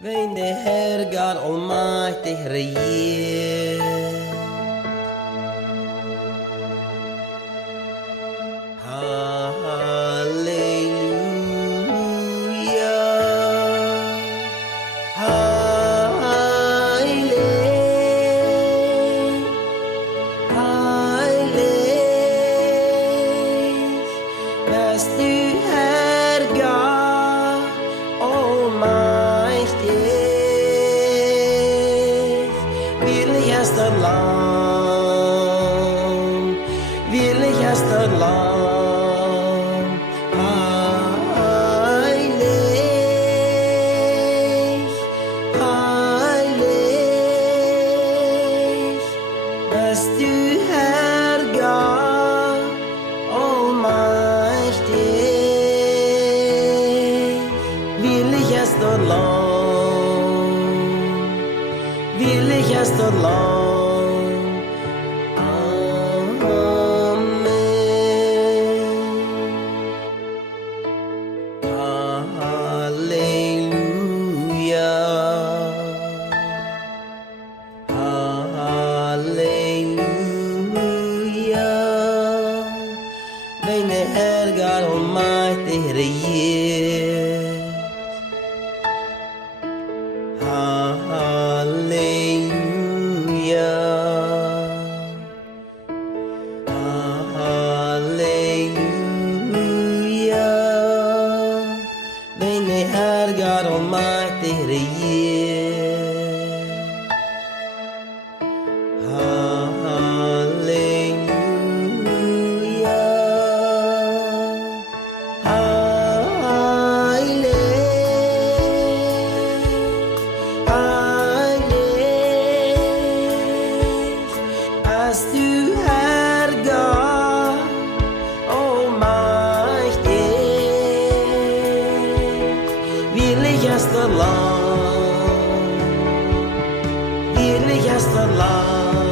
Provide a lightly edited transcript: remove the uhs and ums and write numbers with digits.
When the Herr God Almighty regiert. Halleluja, heilig, heilig, bist du Herr God Almächtig. Willig ist das Lamm, willig ist das Lamm. Heilig, heilig, bist du Herr Gott Almächtig. Willig ist das Lamm, willig ist das Lamm. Halleluja, halleluja, wenn der Herr God Almighty regiert. Halleluja, halleluja, wenn der Herr God Almighty regiert. Halleluja, heilig, heilig, bist du Herr Gott Almächtig. Willig ist das Lamm, willig ist das Lamm.